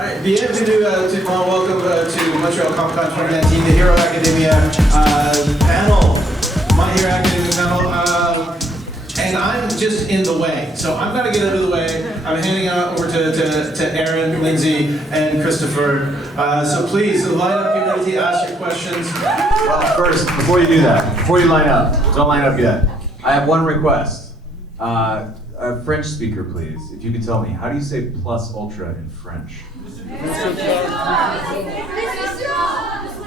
Alright, bienvenue welcome to Montreal Comiccon 2019, the Hero Academia panel, My Hero Academia panel, and I'm just in the way, so I'm gonna get out of the way. I'm handing it over to Aaron, Lindsay, and Christopher. So please line up, get ready to ask your questions. Well, first, before you do that, before you line up, don't line up yet. I have one request. A French speaker, please. If you could tell me, how do you say plus ultra in French?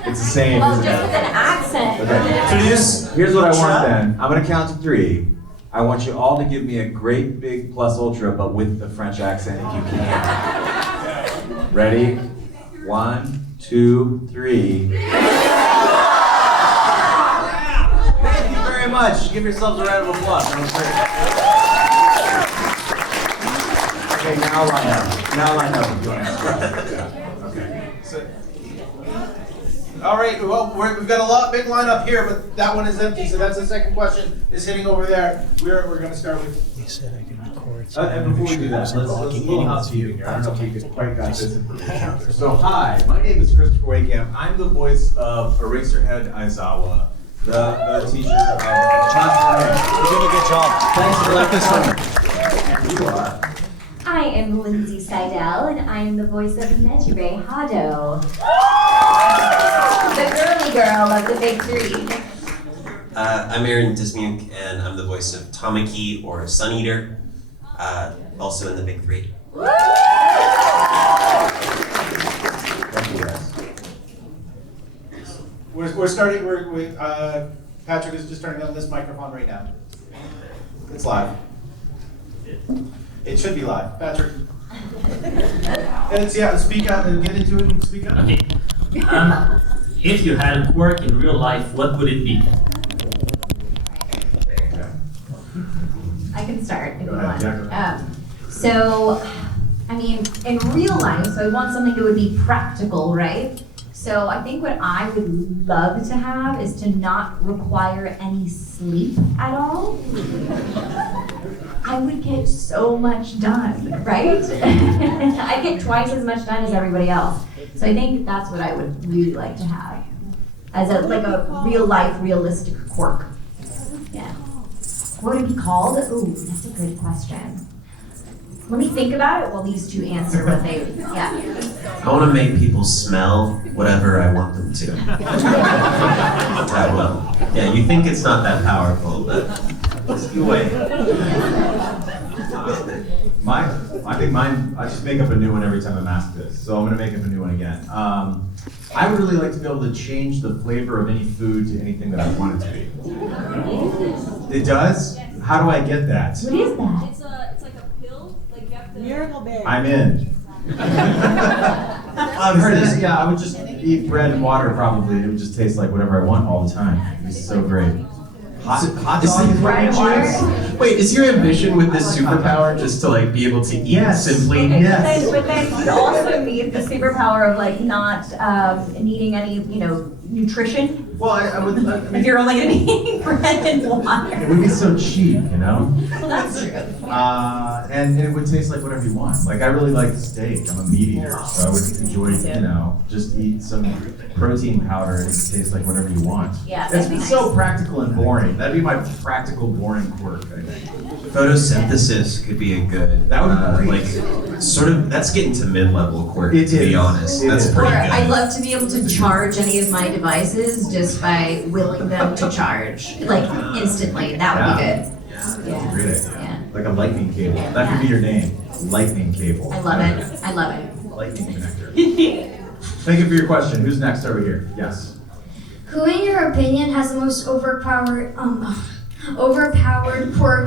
It's the same, isn't just it? with an accent. Okay. Here's what I want then. I'm gonna count to 3. I want you all to give me a great big plus ultra, but with the French accent if you can. Ready? 1, 2, 3. Thank you very much. Give yourselves a round of applause. That was great. Okay, now line up. Now line up if you want to. Okay. Alright, well, we've got a big lineup here, but that one is empty, so that's the second question, is hitting over there. We're going to start with... They said I could record. And before we do that, let's a little housekeeping here. I don't know if you quite got this information out there. So, hi, my name is Christopher Wehkamp. I'm the voice of Eraserhead Aizawa, the teacher of You're doing a good job. Thanks for letting us on. And you are. I am Lindsay Seidel, and I am the voice of Nejire-chan, Hado. The girly girl of the big 3. I'm Aaron Dismuke, and I'm the voice of Tamaki, or Sun Eater, also in the big 3. Thank you, guys. We're starting, Patrick is just turning on this microphone right now. It's live. It should be live. Patrick. Speak up and get into it and speak up. Okay. If you had a quirk in real life, what would it be? I can start if you Go ahead, want. yeah, go ahead. So, I mean, in real life, so I want something that would be practical, right? So I think what I would love to have is to not require any sleep at all. I would get so much done, right? I get twice as much done as everybody else. So I think that's what I would really like to have as a real life, realistic quirk. Yeah. What would it be called? Ooh, that's a good question. Let me think about it while these two answer what they, yeah. I want to make people smell whatever I want them to. That will. Yeah, you think it's not that powerful, but just you wait. I think mine, I just make up a new one every time I'm asked this, so I'm going to make up a new one again. I would really like to be able to change the flavor of any food to anything that I want it to be. It does? How do I get that? What is that? It's like a pill, like you have to... Miracle berry. I'm in. I've heard this. Yeah, I would just eat bread and water probably. It would just taste like whatever I want all the time. It's so great. Hot dog is bread and water? Wait, is your ambition with this superpower just to like be able to eat simply? Okay, Yes. but then you also need the superpower of like not needing any, nutrition. Well, I would. I If mean, you're only gonna be eating bread and it water. would be so cheap, you know. Well, that's true. And it would taste like whatever you want. Like I really like steak. I'm a meat eater, so I would enjoy, just eat some protein powder and it would taste like whatever you want. Yeah, that'd be It's nice. so practical and boring. That'd be my practical, boring quirk, I think. Photosynthesis could be a good, That would be great. like, sort of, that's getting to mid-level quirk, It to be is. honest. It That's is. pretty Or good. I'd love to be able to charge any of my devices just by willing them to charge, like instantly. That would be good. Yeah. That's a great idea. Yeah. Like a lightning cable. That could be your name. Lightning cable. I love it. I love it. Lightning connector. Thank you for your question. Who's next over here? Yes. Who, in your opinion, has the most overpowered quirk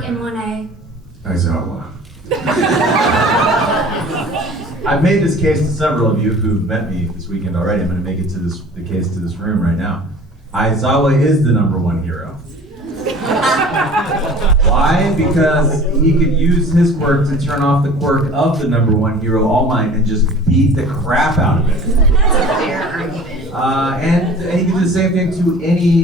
in 1A? Aizawa. I've made this case to several of you who've met me this weekend already. I'm going to make it to the case to this room right now. Aizawa is the #1 hero. Why? Because he could use his quirk to turn off the quirk of the #1 hero, All Might, and just beat the crap out of it. That's a fair argument. And he can do the same thing to any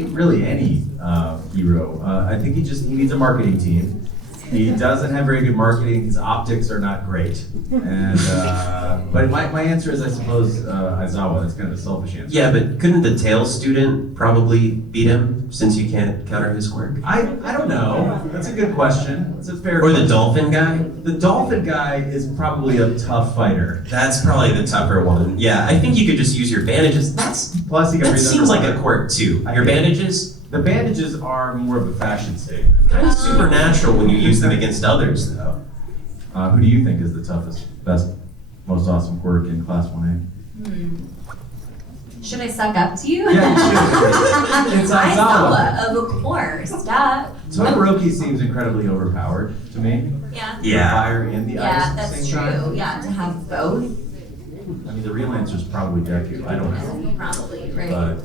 hero. I think he needs a marketing team. He doesn't have very good marketing. His optics are not great. And but my answer is, I suppose, Aizawa. That's kind of a selfish answer. Yeah, but couldn't the tail student probably beat him since you can't counter his quirk? I don't know. That's a good question. It's a fair Or the question. dolphin guy? The dolphin guy is probably a tough fighter. That's probably the tougher one. Yeah, I think you could just use your bandages. Plus, he can That breathe seems like a underwater. quirk too. Your bandages, The bandages are more of a fashion statement. kind of supernatural when you use them against others, though. Who do you think is the toughest, best, most awesome quirk in Class 1A? Should I suck up to you? Yeah, you should. It's Aizawa. Aizawa, of course. Duh. Todoroki seems incredibly overpowered to me. Yeah. The Yeah. fire and the ice Yeah, at the that's same true. time. Yeah, to have both. I mean, the real answer is probably Deku. I don't know. Probably, right? But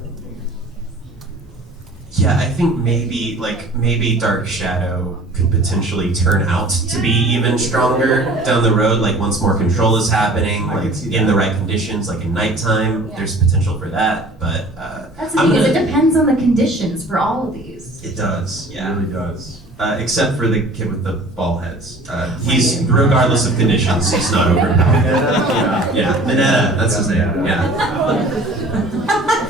Yeah, I think maybe Dark Shadow could potentially turn out to be even stronger down the road, like once more control is happening, I like could see in that. the right conditions, like in nighttime, there's potentill for that, but That's the thing, is it depends on the conditions for all of these. it does, it yeah. really does. Except for the kid with the ball heads. He's, regardless of conditions, he's not overpowered. Yeah, Mineta, that's his name, yeah.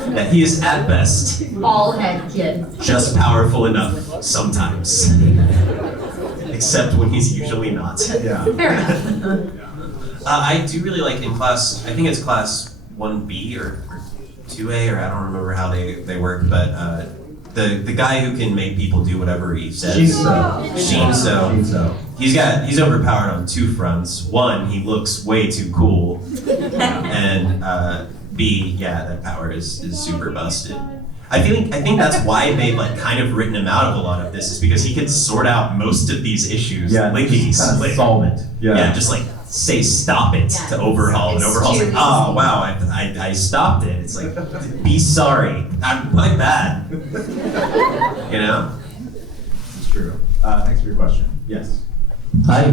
Yeah, he is at best Ball head kid. just powerful enough sometimes. Except when he's usually not. Yeah. Fair enough. I do really like in class, I think it's class 1B or 2A, or I don't remember how they work, but the guy who can make people do whatever he says. Shinso. He's overpowered on two fronts. One, he looks way too cool. And B, yeah, that power is super busted. I think that's why they've like kind of written him out of a lot of this, is because he can sort out most of these issues. Yeah, lickety just kinda split. solve it. Yeah, just like say stop it Yeah. to overhaul, and It's overhaul's like, too oh easy. wow, I stopped it. It's like, be sorry, my bad. You know? It's true. Thanks for your question. Yes. Hi.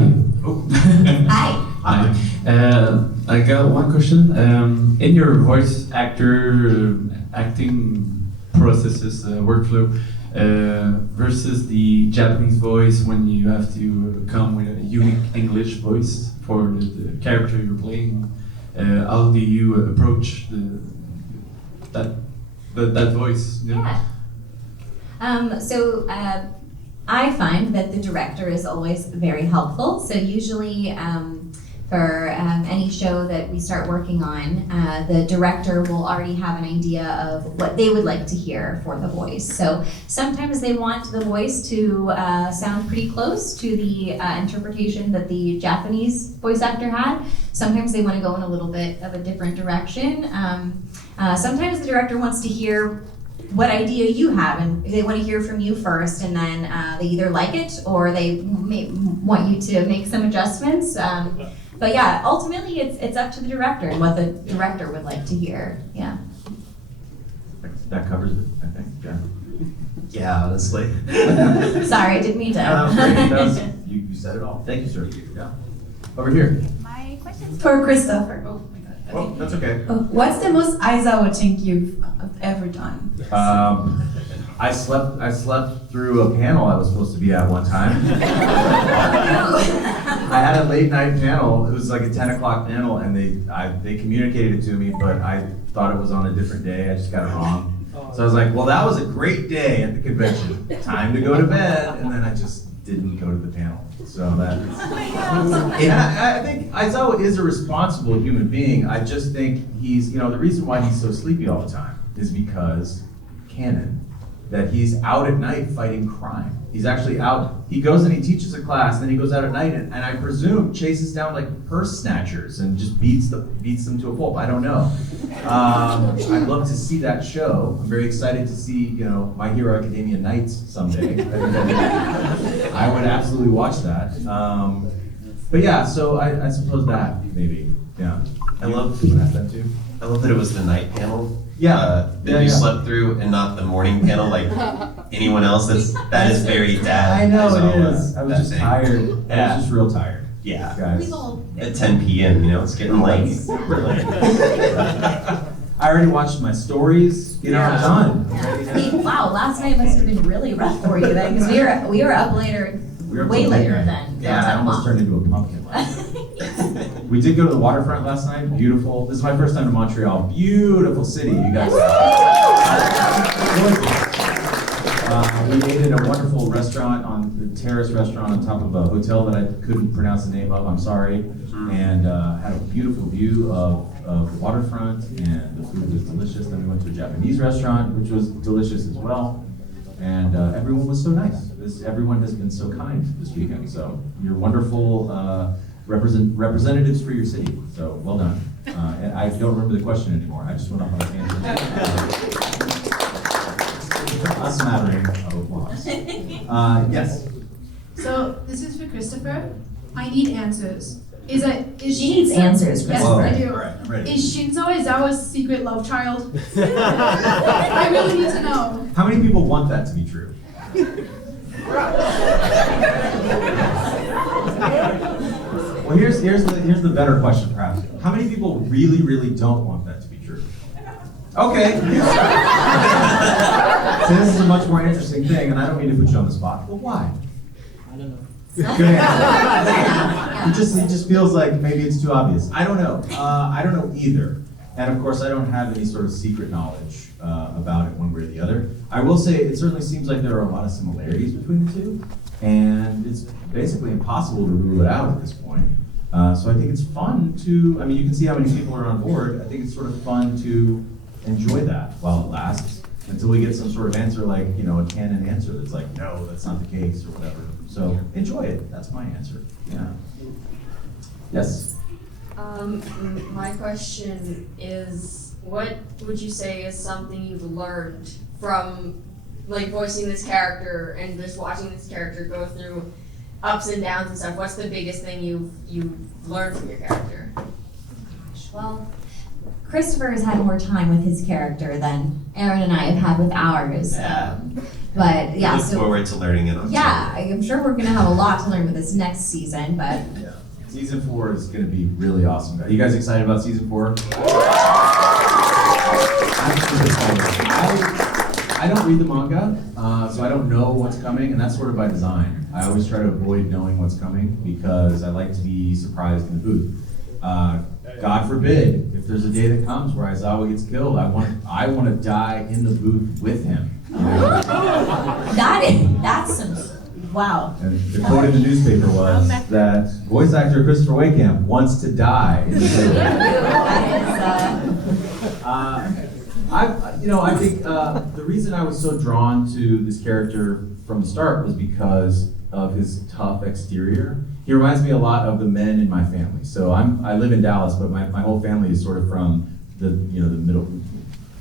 Hi. Hi. I got one question. In your voice acting processes, workflow, versus the Japanese voice when you have to come with a unique English voice for the character you're playing, how do you approach that voice? You know? Yeah. I find that the director is always very helpful. So usually for any show that we start working on, the director will already have an idea of what they would like to hear for the voice. So sometimes they want the voice to sound pretty close to the interpretation that the Japanese voice actor had. Sometimes they want to go in a little bit of a different direction. Sometimes the director wants to hear what idea you have, and they want to hear from you first, and then they either like it or they may want you to make some adjustments. But yeah, ultimately it's up to the director and what the director would like to hear. Yeah. That covers it, I think. Yeah. Yeah, honestly. Sorry, didn't mean to. No, that was great. That was, you said it all. Thank you, sir. Yeah. Over here. My question's For Christopher. Oh my god. Oh, that's okay. What's the most Aizawa thing you've ever done? I slept through a panel I was supposed to be at one time. I had a late night panel. It was like a 10 o'clock panel, and they communicated it to me, but I thought it was on a different day. I just got it wrong. So I was like, well, that was a great day at the convention. Time to go to bed, and then I just didn't go to the panel. So that. I think Aizawa is a responsible human being. I just think he's, the reason why he's so sleepy all the time is because canon, that he's out at night fighting crime. He's actually out, he goes and he teaches a class, then he goes out at night and I presume chases down like purse snatchers and just beats them to a pulp. I don't know. I'd love to see that show. I'm very excited to see, My Hero Academia Nights someday. I would absolutely watch that. But yeah, so I suppose that maybe, yeah. I love that too. I love that it was the night panel. Yeah. That you slept through, and not the morning panel like anyone else. That is very dad. I know Aizawa, it is. I was that just thing. tired. I Yeah. was just real tired. Yeah. Guys. At 10 p.m., it's getting late. Super late. I already watched my stories. I'm done. Wow, last night must have been really rough for you then, because we were up later We were up Way till later midnight. than Yeah, I downtown almost mall. turned into a pumpkin last night. We did go to the waterfront last night. Beautiful. This is my first time in Montreal. Beautiful city. You guys. We ate in a wonderful restaurant the terrace restaurant on top of a hotel that I couldn't pronounce the name of. I'm sorry. And had a beautiful view of the waterfront, and the food was delicious. Then we went to a Japanese restaurant, which was delicious as well. And everyone was so nice. Everyone has been so kind this weekend. So you're wonderful representatives for your city. So well done. And I don't remember the question anymore. I just went off on a tangent. A smattering of applause. Yes. So this is for Christopher. I need answers. Is She needs answers, Yes, Christopher. I do. All right, I'm ready. Is Shinzo Aizawa's secret love child? I really need to know. How many people want that to be true? Well, here's the better question, perhaps. How many people really, really don't want that to be true? Okay. So this is a much more interesting thing, and I don't mean to put you on the spot. Well, why? I don't know. Good answer. It just feels like maybe it's too obvious. I don't know. I don't know either. And of course, I don't have any sort of secret knowledge about it one way or the other. I will say it certainly seems like there are a lot of similarities between the two, and it's basically impossible to rule it out at this point. So I think it's fun to, I mean, you can see how many people are on board. I think it's sort of fun to enjoy that while it lasts, until we get some sort of answer like, you know, a canon answer that's like, no, that's not the case, or whatever. So enjoy it. That's my answer. Yeah. Yes. My question is, what would you say is something you've learned from like voicing this character and just watching this character go through ups and downs and stuff? What's the biggest thing you've learned from your character? Well, Christopher has had more time with his character than Aaron and I have had with ours. Yeah. But yeah, Look forward to learning it on yeah, I'm sure we're gonna have a lot to learn with this next season, but Yeah. Season 4 is going to be really awesome. Are you guys excited about season 4? I'm super excited. I don't read the manga, so I don't know what's coming, and that's sort of by design. I always try to avoid knowing what's coming because I like to be surprised in the booth. God forbid, if there's a day that comes where Aizawa gets killed, I want to die in the booth with him. that's some, wow. And the quote in the newspaper was that voice actor Christopher Wehkamp wants to die in the booth. I think the reason I was so drawn to this character from the start was because of his tough exterior. He reminds me a lot of the men in my family. So I live in Dallas, but my whole family is sort of from the middle,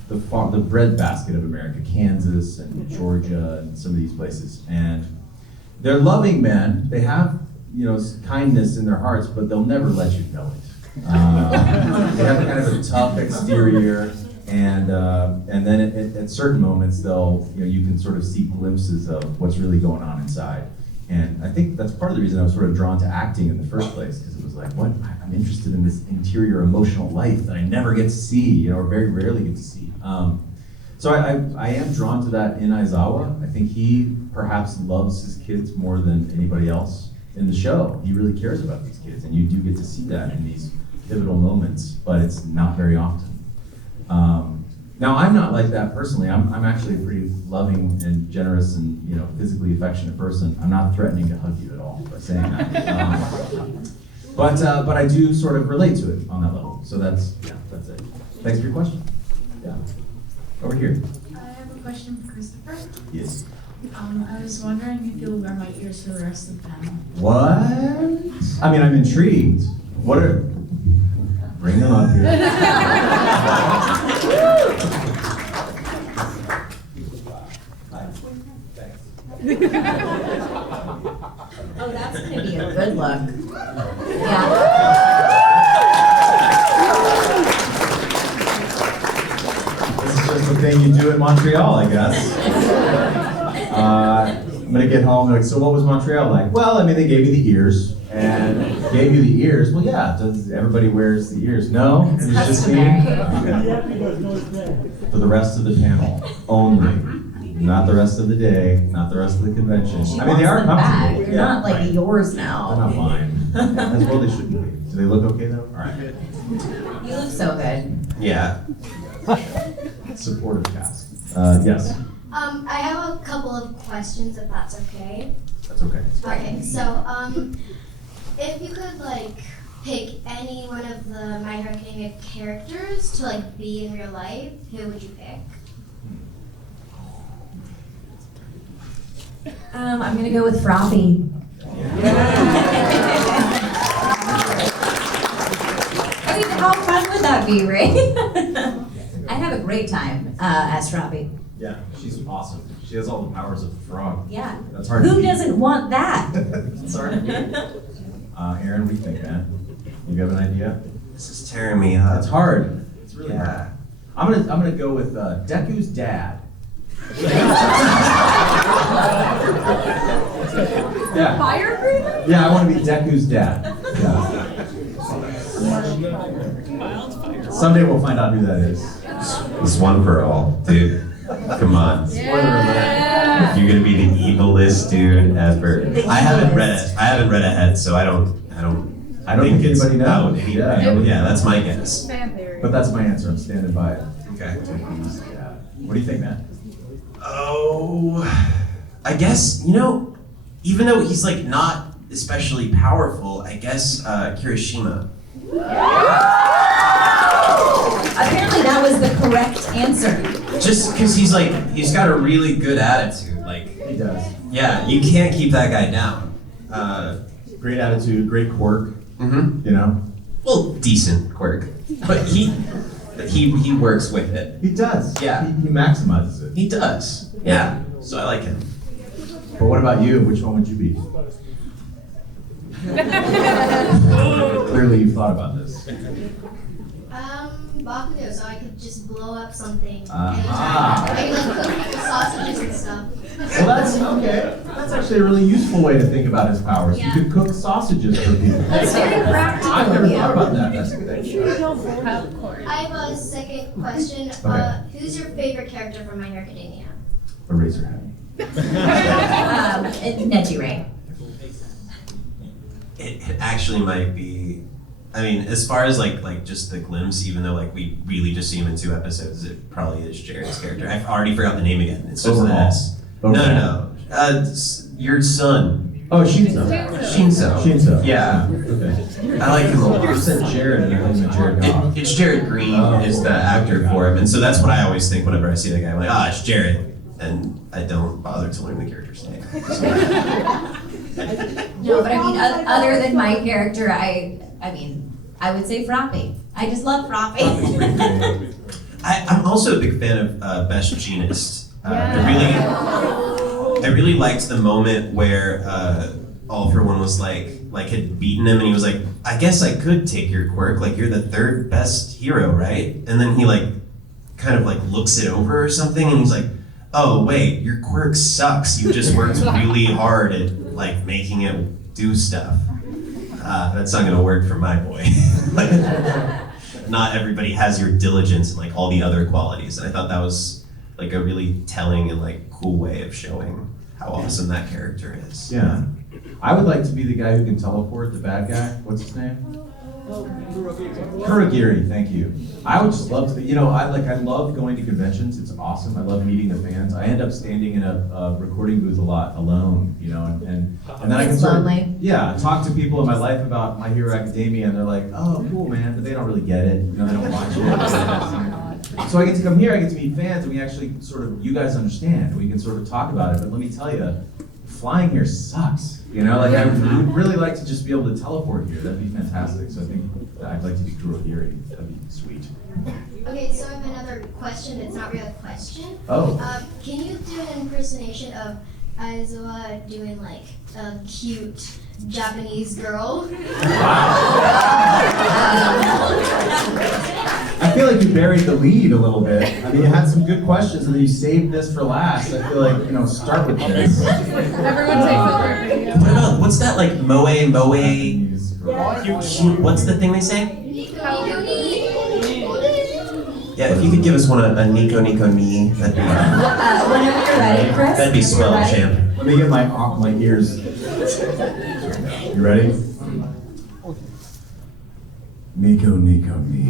the breadbasket of America, Kansas and Georgia and some of these places. And they're loving men. They have kindness in their hearts, but they'll never let you know it. They have kind of a tough exterior. And then at certain moments, you can sort of see glimpses of what's really going on inside. And I think that's part of the reason I was sort of drawn to acting in the first place, because it was like, what? I'm interested in this interior emotional life that I never get to see, or very rarely get to see. So I am drawn to that in Aizawa. I think he perhaps loves his kids more than anybody else in the show. He really cares about these kids, and you do get to see that in these pivotal moments, but it's not very often. Now, I'm not like that personally. I'm actually a pretty loving and generous and physically affectionate person. I'm not threatening to hug you at all by saying that. But I do sort of relate to it on that level. So that's it. Thanks for your question. Yeah. Over here. I have a question for Christopher. Yes. I was wondering if you'll wear my ears for the rest of the panel. What? I mean, I'm intrigued. Bring them up here. Oh, that's gonna be a good look. Yeah. This is just the thing you do in Montreal, I guess. I'm gonna get home and like, so what was Montreal like? Well, I mean, they gave you the ears. And gave you the ears. Well, yeah, everybody wears the ears. No? It's just me? customary. Okay. For the rest of the panel, only. Not the rest of the day, not the rest of the convention. She I mean, they wants are them back. comfortable. They're Yeah, not like right. yours They're now. not mine. As well they shouldn't be. Do they look okay though? All right. You look so good. Yeah. Supportive cast. Yes, I have a couple of questions, if that's okay. that's okay. Okay, so if you could like pick any one of the My Hero Academia characters to like be in real life, who would you pick? I'm gonna go with Froppy. I mean, how fun would that be, right? I'd have a great time as Froppy. Yeah, she's awesome. She has all the powers of the frog. Yeah. That's hard to Who beat. doesn't want that? It's hard to beat. Aaron, what do you think, man? You have an idea? This is tearing me up. It's hard. It's really hard. Yeah. I'm gonna go with Deku's dad. Yeah. Fire breathing? Yeah, I want to be Deku's dad. Yeah. Someday we'll find out who that is. This one for all, dude. Come on. Yeah. You're gonna be the evilest dude ever. I haven't read ahead, so I don't think it's anybody knows. out anyway. Yeah. Yeah, that's my guess. Fan theory. But that's my answer. I'm standing by it. Okay. Deku's dad. What do you think, man? Oh, I guess, even though he's like not especially powerful, I guess Kirishima. Apparently that was the correct answer. Just because he's got a really good attitude. Like, He does. yeah, you can't keep that guy down. Great attitude, great quirk. Mm-hmm. You know. Well, decent quirk, but he works with it. He does. Yeah. He maximizes it. He does. Yeah. So I like him. But what about you? Which one would you be? Clearly, you've thought about this. Bakugo, so I could just blow up something Ah. anytime. I could like cook sausages and stuff. Well, that's okay. That's actually a really useful way to think about his powers. Yeah. You could cook sausages for people. That's very practical. I've never of you. thought about that. That's a good idea. I have a second question. Okay. Who's your favorite character from My Hero Academia? Eraserhead. Nejire. It actually might be. I mean, as far as like just the glimpse, even though like we really just see him in 2 episodes, it probably is Jared's character. I've already forgot the name again. It's just an Overhaul. S. No. Your son. Oh, Shinzo. Shinzo. Yeah. Okay. I like him a lot. You said Jared, and I thought you meant Jared Goff. It's Jared Green is the actor for him, and so that's what I always think whenever I see that guy. I'm like, it's Jared, and I don't bother to learn the character's name. No, but I mean, other than my character, I would say Froppy. I just love Froppy. I'm also a big fan of Best Jeanist. I really liked the moment where All for One was like had beaten him, and he was like, I guess I could take your quirk. Like, you're the 3rd best hero, right? And then he kind of looks it over or something, and he's like, oh wait, your quirk sucks. You just worked really hard at making it do stuff. That's not gonna work for my boy. Not everybody has your diligence and all the other qualities. And I thought that was a really telling and cool way of showing how awesome that character is. Yeah. I would like to be the guy who can teleport, the bad guy. What's his name? Kurogiri, thank you. I would just love to, I love going to conventions. It's awesome. I love meeting the fans. I end up standing in a recording booth a lot alone, and then I can It's sort of, lonely. talk to people in my life about My Hero Academia, and they're like, oh, cool, man, but they don't really get it. They don't watch it. So I get to come here, I get to meet fans, and we actually you guys understand, and we can sort of talk about it. But let me tell you, flying here sucks. I would really like to just be able to teleport here. That'd be fantastic. So I think I'd like to be Kurogiri. That'd be sweet. Okay, so I have another question. It's not really a question. Oh. Can you do an impersonation of Aizawa doing a cute Japanese girl? I feel like you buried the lead a little bit. I mean, you had some good questions, and then you saved this for last. I feel like, start with this. Everyone takes over. What about, what's that moe? Cute. What's the thing they say? Yeah, if you could give us one a Nico Nico Ni, that'd be Whenever you're ready, Chris. that'd be swell, Ready? champ. Let me get my ears. You ready? Nico Nico Ni.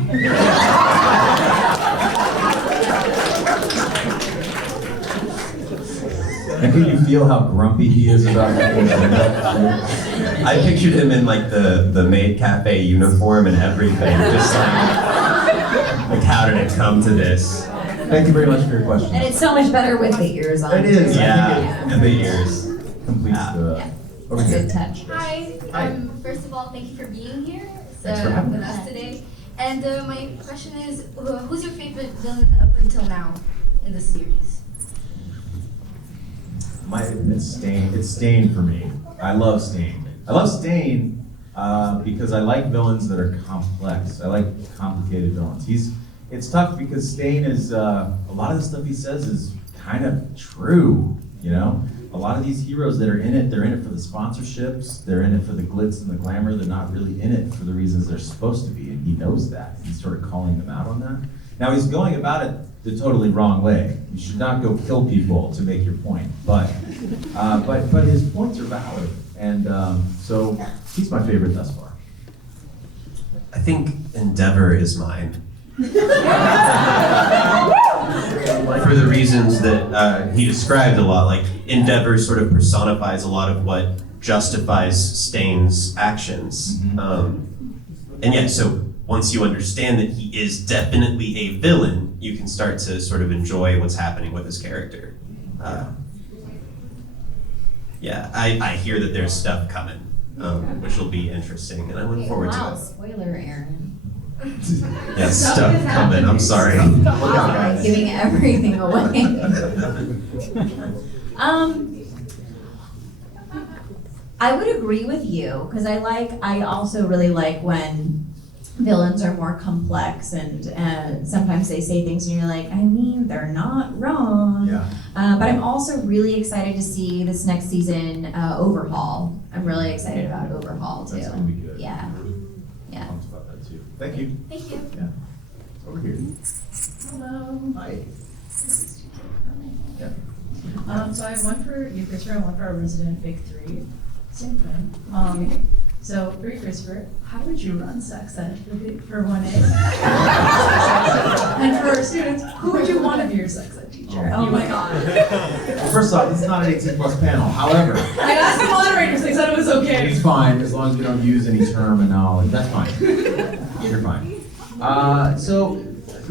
And can you feel how grumpy he is about that? I pictured him in like the maid cafe uniform and everything, just like how did it come to this? Thank you very much for your question. And it's so much better with the ears on. It is. Yeah, and the ears. Completes the. Over here. Good touch. Hi. First of all, thank you for being here Thanks for having with us. us today. And my question is, who's your favorite villain up until now in the series? It's Stain. It's Stain for me. I love Stain. I love Stain because I like villains that are complex. I like complicated villains. It's tough because Stain is a lot of the stuff he says is kind of true. You know, a lot of these heroes that are in it, they're in it for the sponsorships. They're in it for the glitz and the glamour. They're not really in it for the reasons they're supposed to be, and he knows that. He's sort of calling them out on that. Now he's going about it the totally wrong way. You should not go kill people to make your point, but his points are valid, and so he's my favorite thus far. I think Endeavor is mine. For the reasons that he described a lot, like Endeavor sort of personifies a lot of what justifies Stain's actions. And yeah, so once you understand that he is definitely a villain, you can start to sort of enjoy what's happening with his character. Yeah, I hear that there's stuff coming, which will be interesting, and I look forward to it. Spoiler, Aaron. Yeah, stuff coming. I'm sorry. Wow, giving everything away. I would agree with you because I also really like when villains are more complex and sometimes they say things and you're like, I mean, they're not wrong. Yeah. But I'm also really excited to see this next season, Overhaul. I'm really excited about Overhaul too. That's gonna be good. Yeah. Yeah. Pumped about that too. Thank you. Thank you. Yeah. Over here. Hello. Hi. Yeah. So I have one for you, Christopher, and one for our resident Big Three. Same thing. So for you, Christopher, how would you run sex ed for 1A? And for our students, who would you want to be your sex ed teacher? Oh my God. Well, first off, this is not an 18+ panel. However, I asked the moderators, they said it was okay. it's fine as long as we don't use any terminology. That's fine. You're fine. So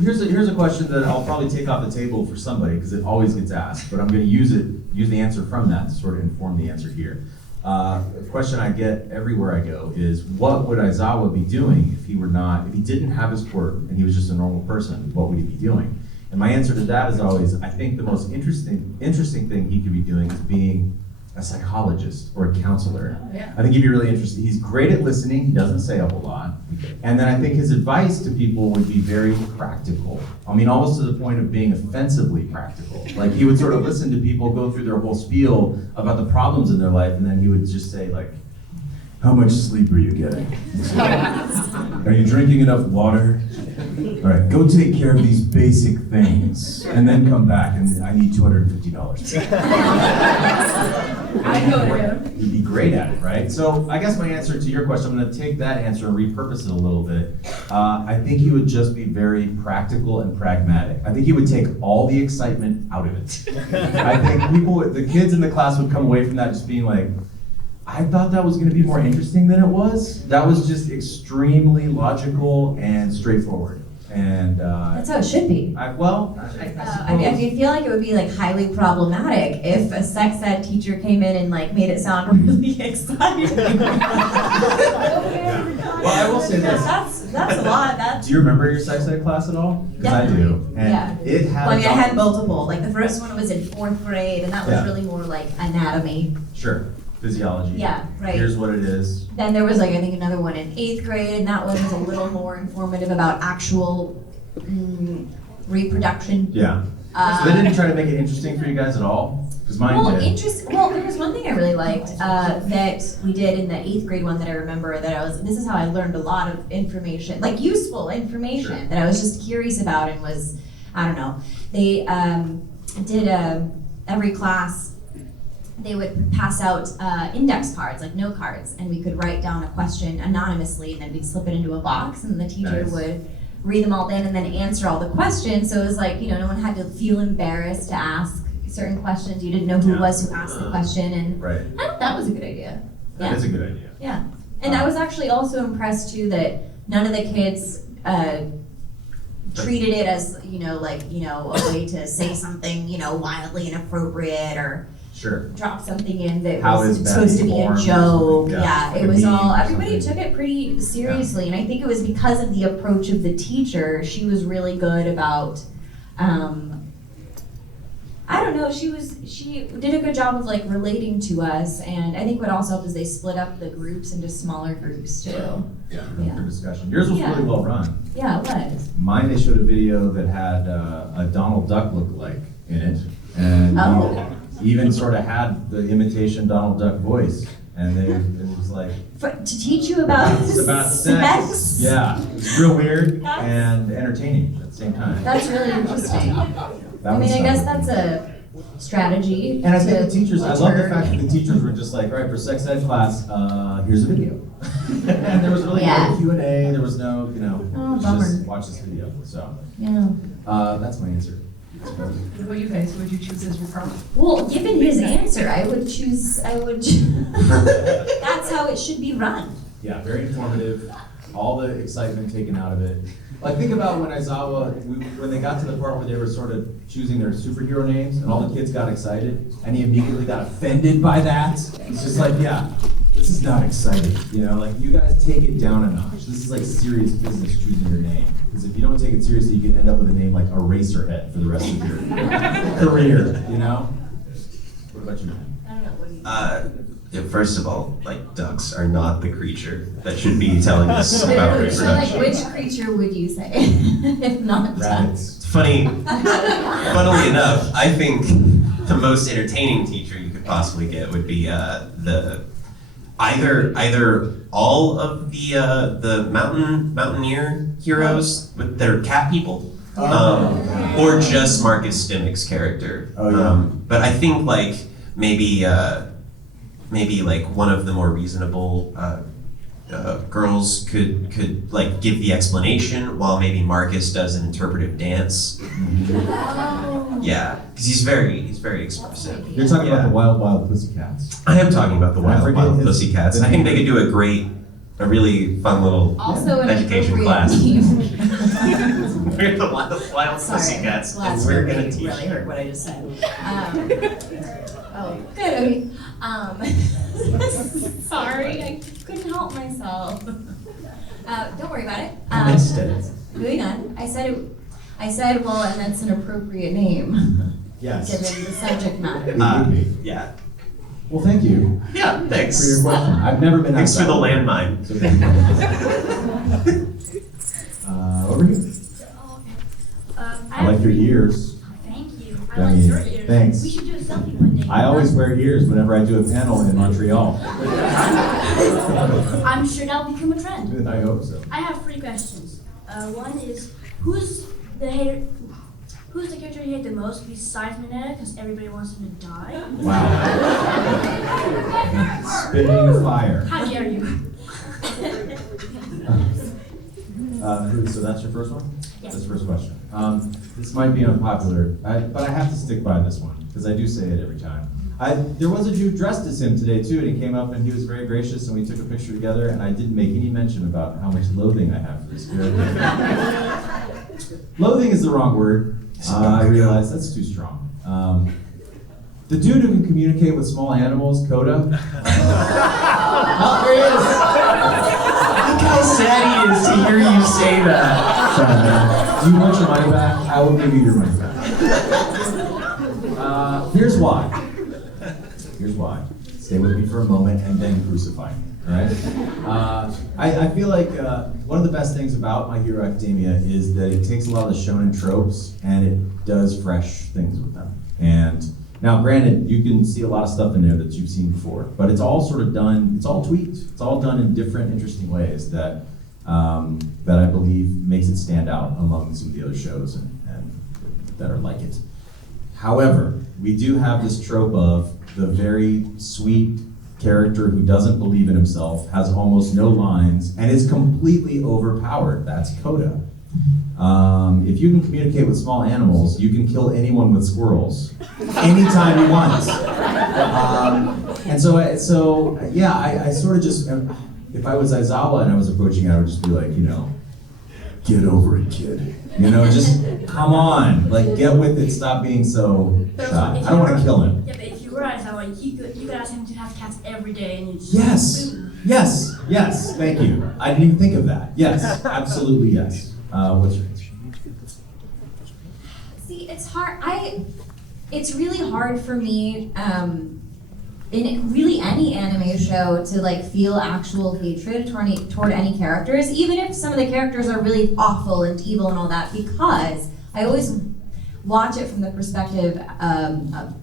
here's a question that I'll probably take off the table for somebody because it always gets asked, but I'm going to use the answer from that to sort of inform the answer here. The question I get everywhere I go is, what would Aizawa be doing if he didn't have his quirk and he was just a normal person? What would he be doing? And my answer to that is always, I think the most interesting thing he could be doing is being a psychologist or a counselor. Yeah. I think he'd be really interested. He's great at listening. He doesn't say a whole lot. And then I think his advice to people would be very practical. I mean, almost to the point of being offensively practical. Like he would sort of listen to people go through their whole spiel about the problems in their life, and then he would just say like, how much sleep are you getting? Are you drinking enough water? All right, go take care of these basic things, and then come back, and I need $250. I know him. He'd be great at it, right? So I guess my answer to your question, I'm going to take that answer and repurpose it a little bit. I think he would just be very practical and pragmatic. I think he would take all the excitement out of it. I think the kids in the class would come away from that just being like, I thought that was going to be more interesting than it was. That was just extremely logical and straightforward. And That's how it should be. I I feel like it would be like highly problematic if a sex ed teacher came in and like made it sound really exciting. Well, I will say this. That's a lot. Do you remember your sex ed class at all? Because I do. And Yeah. it had. Well, I mean, I had multiple. Like the first one was in 4th grade, and that was Yeah. really more like anatomy. Sure. Physiology. Yeah, right. Here's what it is. Then there was like I think another one in 8th grade, and that one was a little more informative about actual reproduction. Yeah. So they didn't try to make it interesting for you guys at all? Because mine Well, did. well, there was one thing I really liked that we did in the 8th grade one that I remember this is how I learned a lot of information, like useful information that I was just curious about and was, I don't know. They did every class, they would pass out index cards, like note cards, and we could write down a question anonymously, and then we'd slip it into a box, and the teacher would read them all in and then answer all the questions. So it was like, no one had to feel embarrassed to ask certain questions. You didn't know who it was who asked the question, and I thought that was a good idea. That is a good idea. Yeah, and I was actually also impressed too that none of the kids treated it as a way to say something wildly inappropriate or drop something in that was supposed to be a joke. Yeah, it was all, everybody took it pretty seriously, and I think it was because of the approach of the teacher. She was really good about, I don't know, she did a good job of like relating to us, and I think what also helped is they split up the groups into smaller groups too. For discussion. Yours was really well run. Yeah, it was. Mine, they showed a video that had a Donald Duck lookalike in it, and even sort of had the imitation Donald Duck voice, and it was like to teach you about sex. Yeah, it was real weird and entertaining at the same time. That's really interesting. I guess that's a strategy. And I think the teachers, I love the fact that the teachers were just like, all right, for sex ed class, here's a video. And there was really no Q&A, there was no, just watch this video. So, that's my answer. What about you guys? Who would you choose as your prompt? Well, given his answer, I would choose, that's how it should be run. Yeah, very informative, all the excitement taken out of it. Like, think about when Aizawa, when they got to the part where they were sort of choosing their superhero names, and all the kids got excited, and he immediately got offended by that. He's just like, this is not exciting, like, you guys take it down a notch. This is like serious business choosing your name. Because if you don't take it seriously, you can end up with a name like Eraserhead for the rest of your career, What about you, man? I don't know, what do you First of all, like, ducks are not the creature that should be telling us about reproduction. So, like, which creature would you say, if not ducks? Funnily enough, I think the most entertaining teacher you could possibly get would be either all of the mountaineer heroes with their cat people, or just Marcus Stimmick's character. But I think like maybe like one of the more reasonable girls could like give the explanation while maybe Marcus does an interpretive dance. Yeah, because he's very expressive. You're talking about the Wild Wild Pussycats. I am talking about the Wild Wild Pussycats. I think they could do a really fun little education class. We're the Wild Pussycats, and we're gonna teach. Really heard what I just said. Good. Okay. Sorry, I couldn't help myself. Don't worry about it. I missed it. Moving on. I said, well, and that's an appropriate name. Yes. Given the subject matter. Yeah. Well, thank you. Yeah, thanks. For your question. I've never been Thanks for outside. the landmine. So thank you. Over here. I like your ears. Thank you. I like your ears. Thanks. We should do a selfie one day. I always wear ears whenever I do a panel in Montreal. I'm sure that'll become a trend. I hope so. I have 3 questions. One is, who's the character you hate the most besides Mineta? Because everybody wants him to die. Wow. Spitting fire. How dare you? So that's your first one? Yes. That's your first question. This might be unpopular, but I have to stick by this one, because I do say it every time. There was a Jew dressed as him today too, and he came up and he was very gracious, and we took a picture together, and I didn't make any mention about how much loathing I have for this character. Loathing is the wrong word. I realize that's too strong. The dude who can communicate with small animals, Coda. Oh, there he is! Look how sad he is to hear you say that. Sorry, man. Do you want your money back? I will give you your money back. Here's why. Stay with me for a moment and then crucify me. right? I feel like one of the best things about My Hero Academia is that it takes a lot of the shonen tropes and it does fresh things with them. And now, granted, you can see a lot of stuff in there that you've seen before, but it's all sort of done, it's all tweaked. It's all done in different, interesting ways that I believe makes it stand out among some of the other shows and that are like it. However, we do have this trope of the very sweet character who doesn't believe in himself, has almost no lines, and is completely overpowered. That's Coda. If you can communicate with small animals, you can kill anyone with squirrels anytime you want. And so yeah, I sort of just, if I was Aizawa and I was approaching it, I would just be like, you know, get over it, kid. You know, just come on, like get with it. Stop being so shy. I don't want to kill him. Yeah, but if you were Aizawa, you could ask him to have cats every day, and you just Yes. Thank you. I didn't even think of that. Yes, absolutely yes. What's your answer? See, it's hard. It's really hard for me in really any anime show to like feel actual hatred toward any characters, even if some of the characters are really awful and evil and all that, because I always watch it from the perspective of,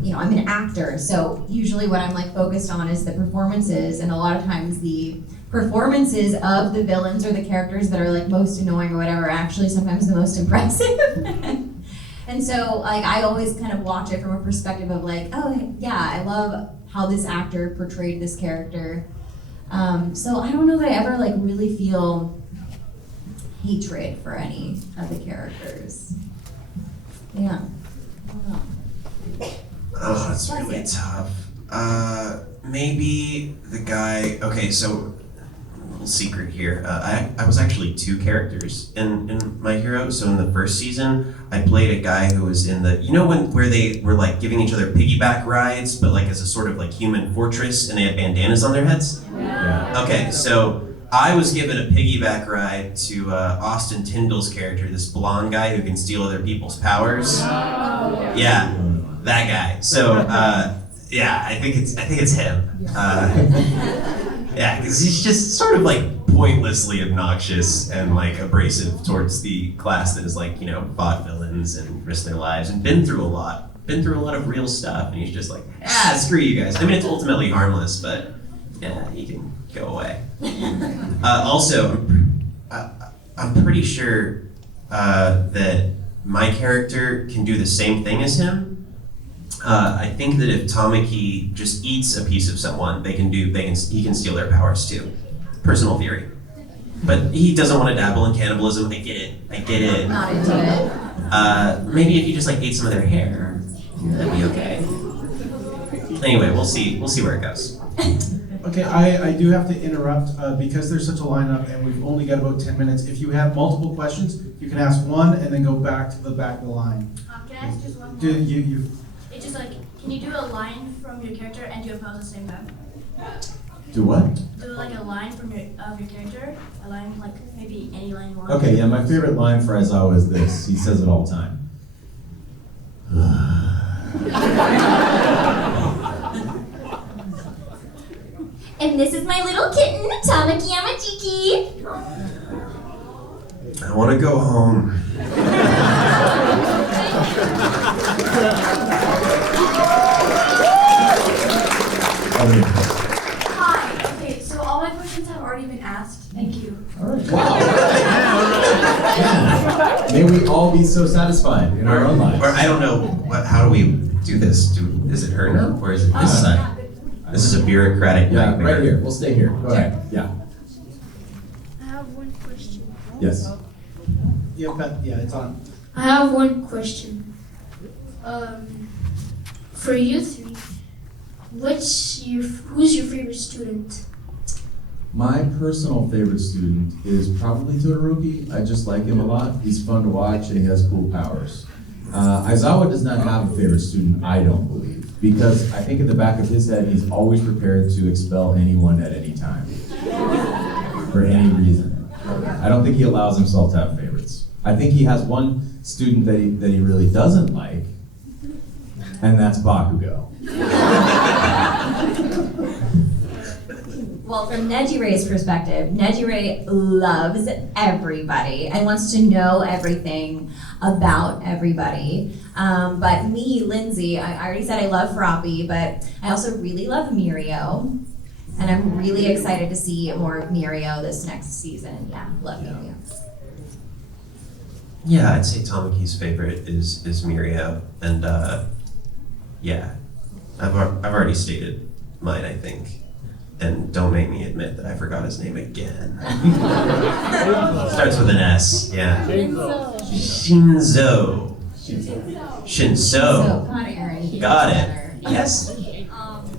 you know, I'm an actor, so usually what I'm like focused on is the performances, and a lot of times the performances of the villains or the characters that are like most annoying or whatever are actually sometimes the most impressive. And so like I always kind of watch it from a perspective of like, oh yeah, I love how this actor portrayed this character. So I don't know that I ever like really feel hatred for any of the characters. Yeah. I don't know. Oh, that's really tough. Maybe the guy. Okay, so a little secret here. I was actually two characters in My Hero. So in the first season, I played a guy who was in the, you know, where they were like giving each other piggyback rides, but like as a sort of like human fortress, and they had bandanas on their heads. Yeah. Okay, so I was given a piggyback ride to Austin Tyndall's character, this blonde guy who can steal other people's powers. Yeah, that guy. So yeah, I think it's him. Yeah, because he's just sort of like pointlessly obnoxious and like abrasive towards the class that is like, you know, fought villains and risked their lives and been through a lot of real stuff, and he's just like, screw you guys. I mean, it's ultimately harmless, but yeah, he can go away. Also, I'm pretty sure that my character can do the same thing as him. I think that if Tamaki just eats a piece of someone, he can steal their powers too. Personal theory. But he doesn't want to dabble in cannibalism. I get it. Not into it. Maybe if you just like ate some of their hair, that'd be okay. Anyway, we'll see where it goes. Okay, I do have to interrupt because there's such a lineup and we've only got about 10 minutes. If you have multiple questions, you can ask one and then go back to the back of the line. Can I ask just one more? It's just like, can you do a line from your character and do a pose at the same time? Do what? Do like a line from your character, a line like maybe any line you want. Okay, yeah, my favorite line for Aizawa is this. He says it all the time. And this is my little kitten, Tamaki Amajiki. I want to go home. Hi. Okay, so all my questions have already been asked. Thank you. All right. Wow. Yeah. May we all be so satisfied in our own lives. Or I don't know, how do we do this? Is it her now, or is it this side? This is a bureaucratic nightmare. Right here. We'll stay here. Go ahead. Yeah. I have one question. Yes. Yeah, it's on. I have one question. For you three, who's your favorite student? My personal favorite student is probably Todoroki. I just like him a lot. He's fun to watch and he has cool powers. Aizawa does not have a favorite student, I don't believe, because I think in the back of his head he's always prepared to expel anyone at any time, for any reason. I don't think he allows himself to have favorites. I think he has one student that he really doesn't like, and that's Bakugo. Well, from Nejire's perspective, Nejire loves everybody and wants to know everything about everybody. But me, Lindsay, I already said I love Froppy, but I also really love Mirio. And I'm really excited to see more of Mirio this next season. Yeah, love Mirio. Yeah, I'd say Tamaki's favorite is Mirio, and yeah, I've already stated mine, I think. And don't make me admit that I forgot his name again. Starts with an S, yeah. Shinzo. Shinzo. Got it. Yes.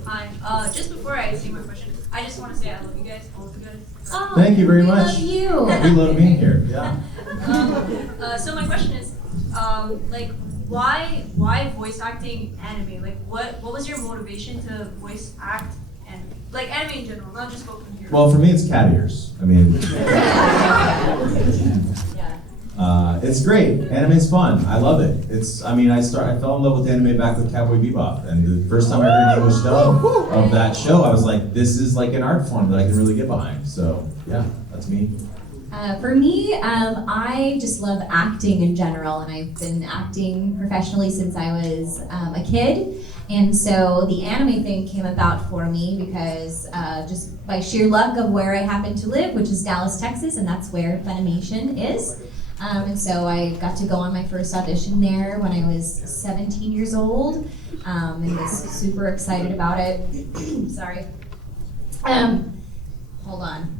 Hi. Just before I say my question, I just want to say I love you guys, all of you guys. Oh, Thank you very we much. love you. We love being here. Yeah. So my question is, like, why voice acting anime? Like, what was your motivation to voice act and like anime in general, not just Boku no Hero? Well, for me, it's cat ears. I mean, it's great. Anime's fun. I love it. I fell in love with anime back with Cowboy Bebop, and the first time I heard an English dub of that show, I was like, this is like an art form that I can really get behind. So yeah, that's me. For me, I just love acting in general, and I've been acting professionally since I was a kid. And so the anime thing came about for me because just by sheer luck of where I happen to live, which is Dallas, Texas, and that's where Funimation is. And so I got to go on my first audition there when I was 17 years old, and was super excited about it. Sorry. Hold on.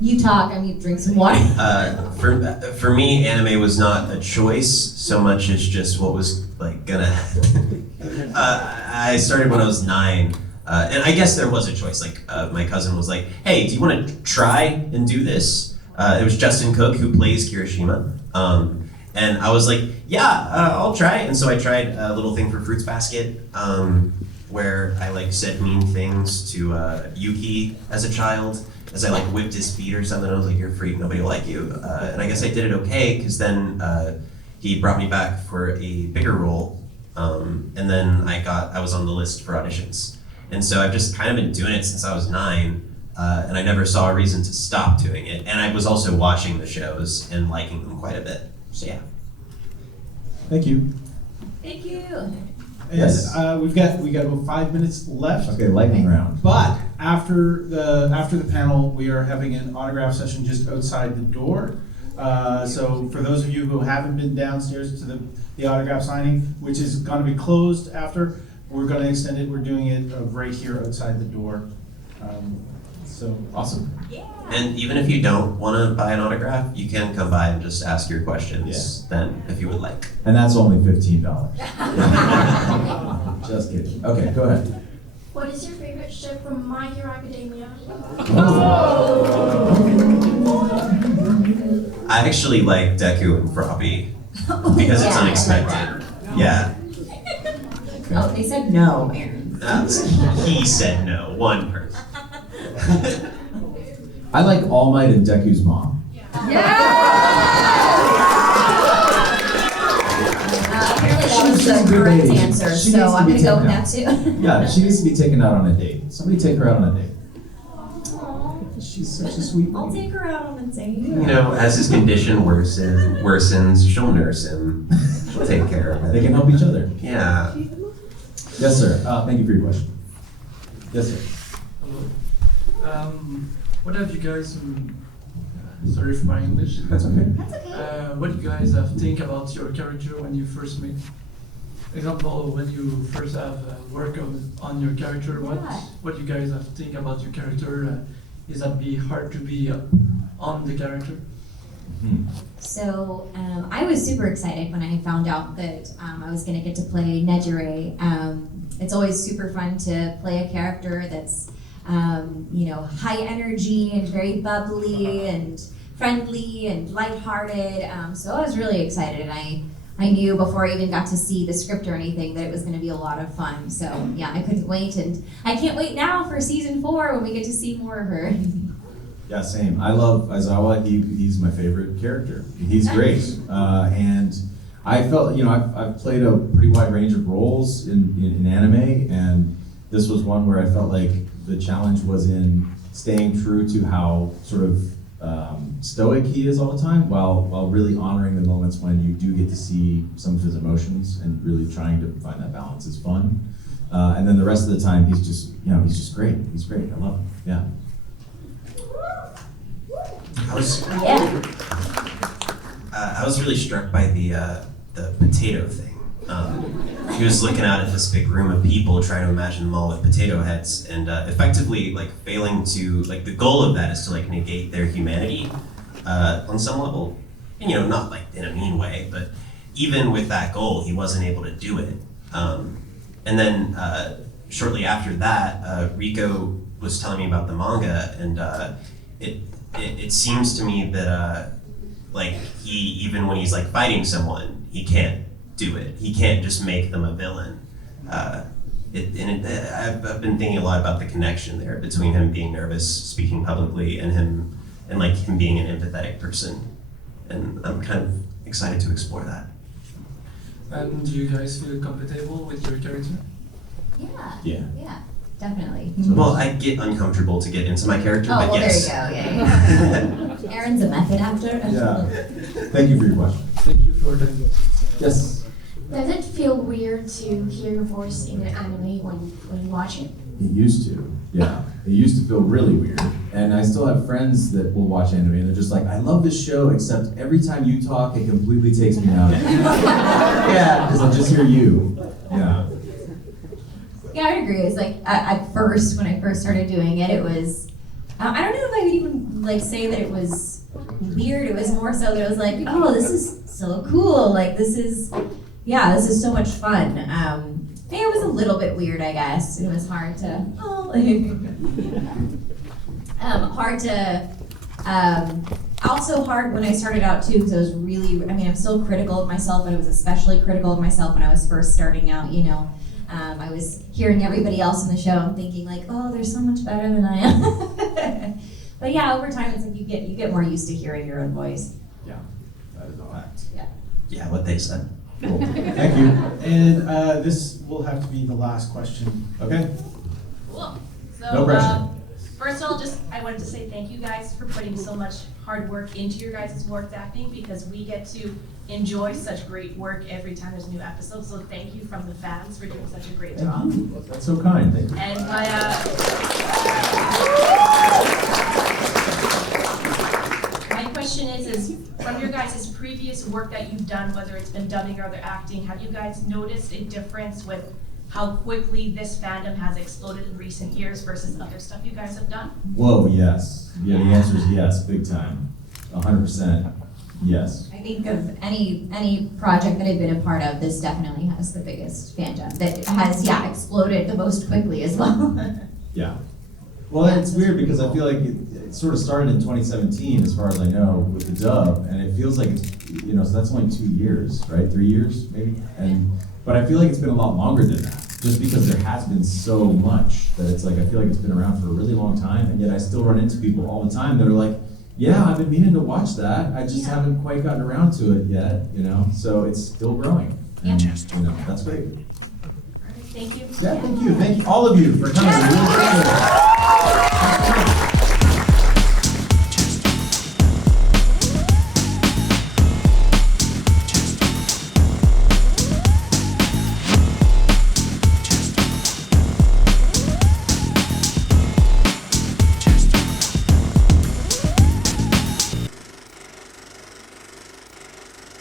You talk, I need to drink some water. For me, anime was not a choice so much as just what was like gonna happen. I started when I was 9, and I guess there was a choice. Like my cousin was like, "Hey, do you want to try and do this?" It was Justin Cook who plays Kirishima, and I was like, "Yeah, I'll try." And so I tried a little thing for Fruits Basket, where I like said mean things to Yuki as a child. As I like whipped his feet or something, I was like, "You're a freak, nobody will like you." And I guess I did it okay, because then he brought me back for a bigger role, and then I was on the list for auditions. And so I've just kind of been doing it since I was 9, and I never saw a reason to stop doing it. And I was also watching the shows and liking them quite a bit. So yeah. Thank you. Thank you. Yes. We've got about 5 minutes left. Okay, lightning round. But after the panel, we are having an autograph session just outside the door. So for those of you who haven't been downstairs to the autograph signing, which is going to be closed after, we're going to extend it. We're doing it right here outside the door. So awesome. Yeah. And even if you don't want to buy an autograph, you can come by and just ask your questions then, if you would like. And that's only $15. Just kidding. Okay, go ahead. What is your favorite ship from My Hero Academia? I actually like Deku and Froppy because it's unexpected. Yeah. Oh, they said no, Aaron. He said no, one person. I like All Might and Deku's mom. Apparently that was the correct answer, She so needs to I'm be gonna go taken with out. that too. Yeah, she needs to be taken out on a date. Somebody take her out on a date. She's such a sweet I'll lady. take her out on a date. You know, as his condition worsens, she'll nurse him. She'll take care of They it. can help each other. Yeah. Yes, sir. Thank you for your question. Yes, sir. What have you guys? Sorry for my English. That's okay. That's okay. What do you guys think about your character when you first meet? Example, when you first have work on your character, what you guys have think about your character? Is that be hard to be on the character? So I was super excited when I found out that I was going to get to play Nejire. It's always super fun to play a character that's high energy and very bubbly and friendly and lighthearted. So I was really excited, and I knew before I even got to see the script or anything that it was going to be a lot of fun. So yeah, I couldn't wait, and I can't wait now for season 4 when we get to see more of her. Yeah, same. I love Aizawa. He's my favorite character. He's great. And I felt, I've played a pretty wide range of roles in anime, and this was one where I felt like the challenge was in staying true to how sort of stoic he is all the time, while really honoring the moments when you do get to see some of his emotions and really trying to find that balance is fun. And then the rest of the time, he's just great. He's great. I love him. Yeah. I was really struck by the potato thing. He was looking out at this big room of people, trying to imagine them all with potato heads, and effectively like failing to like the goal of that is to like negate their humanity on some level, and not like in a mean way, but even with that goal, he wasn't able to do it. And then shortly after that, Rico was telling me about the manga, and it seems to me that like he, even when he's like fighting someone, he can't do it. He can't just make them a villain. I've been thinking a lot about the connection there between him being nervous, speaking publicly, and him being an empathetic person. And I'm kind of excited to explore that. And do you guys feel comfortable with your character? Yeah, definitely. Well, I get uncomfortable to get into my character, Oh, but well, yes. there you go. Yeah. Aaron's a method actor. Yeah. Thank you for your question. Thank you for the. Yes. Does it feel weird to hear your voice in an anime when you watch it? It used to, yeah. It used to feel really weird. And I still have friends that will watch anime and they're just like, I love this show, except every time you talk, it completely takes me out. Yeah, because I just hear you. Yeah. Yeah, I agree. It's like at first, when I first started doing it, it was, I don't know if I would even like say that it was weird. It was more so that it was like, oh, this is so cool. Like this is so much fun. It was a little bit weird, I guess. It was hard to, also hard when I started out too, because I was really, I'm still critical of myself, but I was especially critical of myself when I was first starting out, I was hearing everybody else in the show and thinking like, oh, they're so much better than I am. But yeah, over time, it's like you get more used to hearing your own voice. Yeah, that is a fact. Yeah, what they said. Cool. Thank you. And this will have to be the last question. Okay. Cool. So, No pressure. First of all, I wanted to say thank you guys for putting so much hard work into your guys' voice acting, because we get to enjoy such great work every time there's a new episode. So thank you from the fans for doing such a great job. That's so kind. Thank you. And my question is from your guys' previous work that you've done, whether it's been dubbing or other acting, have you guys noticed a difference with how quickly this fandom has exploded in recent years versus other stuff you guys have done? Whoa, yes. Yeah, the answer is yes, big time. 100%. Yes. I think of any project that I've been a part of, this definitely has the biggest fandom that has, exploded the most quickly as well. Yeah. Well, it's weird because I feel like it sort of started in 2017, as far as I know, with the dub, and it feels like it's, so that's only 2 years, right? 3 years, maybe? But I feel like it's been a lot longer than that, just because there has been so much that it's like, I feel like it's been around for a really long time, and yet I still run into people all the time that are like, yeah, I've been meaning to watch that, I just haven't quite gotten around to it yet, so it's still growing. And, that's great. Thank you. Yeah, thank you. Thank you, all of you, for coming.